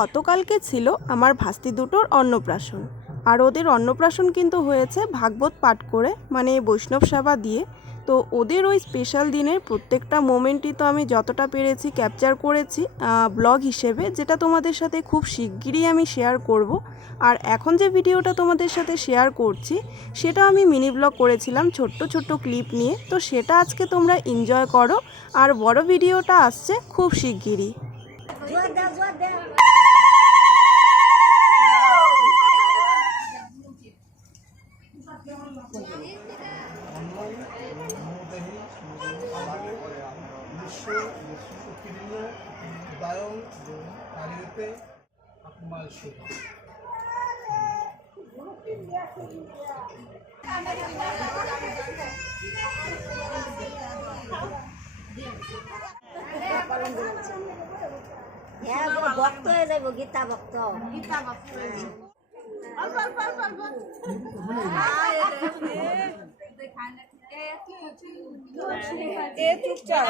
গতকালকে ছিল আমার ভাস্তি দুটোর অন্নপ্রাশন। আর ওদের অন্নপ্রাশন কিন্তু হয়েছে ভাগবত পাঠ করে, মানে বৈষ্ণব সেবা দিয়ে। তো ওদের ওই স্পেশাল দিনের প্রত্যেকটা মোমেন্টই তো আমি যতটা পেরেছি ক্যাপচার করেছি ব্লগ হিসেবে, যেটা তোমাদের সাথে খুব শিগগিরই আমি শেয়ার করব। আর এখন যে ভিডিওটা তোমাদের সাথে শেয়ার করছি সেটা আমি মিনি ব্লগ করেছিলাম ছোট্ট ছোট্ট ক্লিপ নিয়ে। তো সেটা আজকে তোমরা এনজয় করো, আর বড় ভিডিওটা আসছে খুব শিগগিরই। ভক্ত হয়ে যাইব, গীতা ভক্ত। চুপচাপ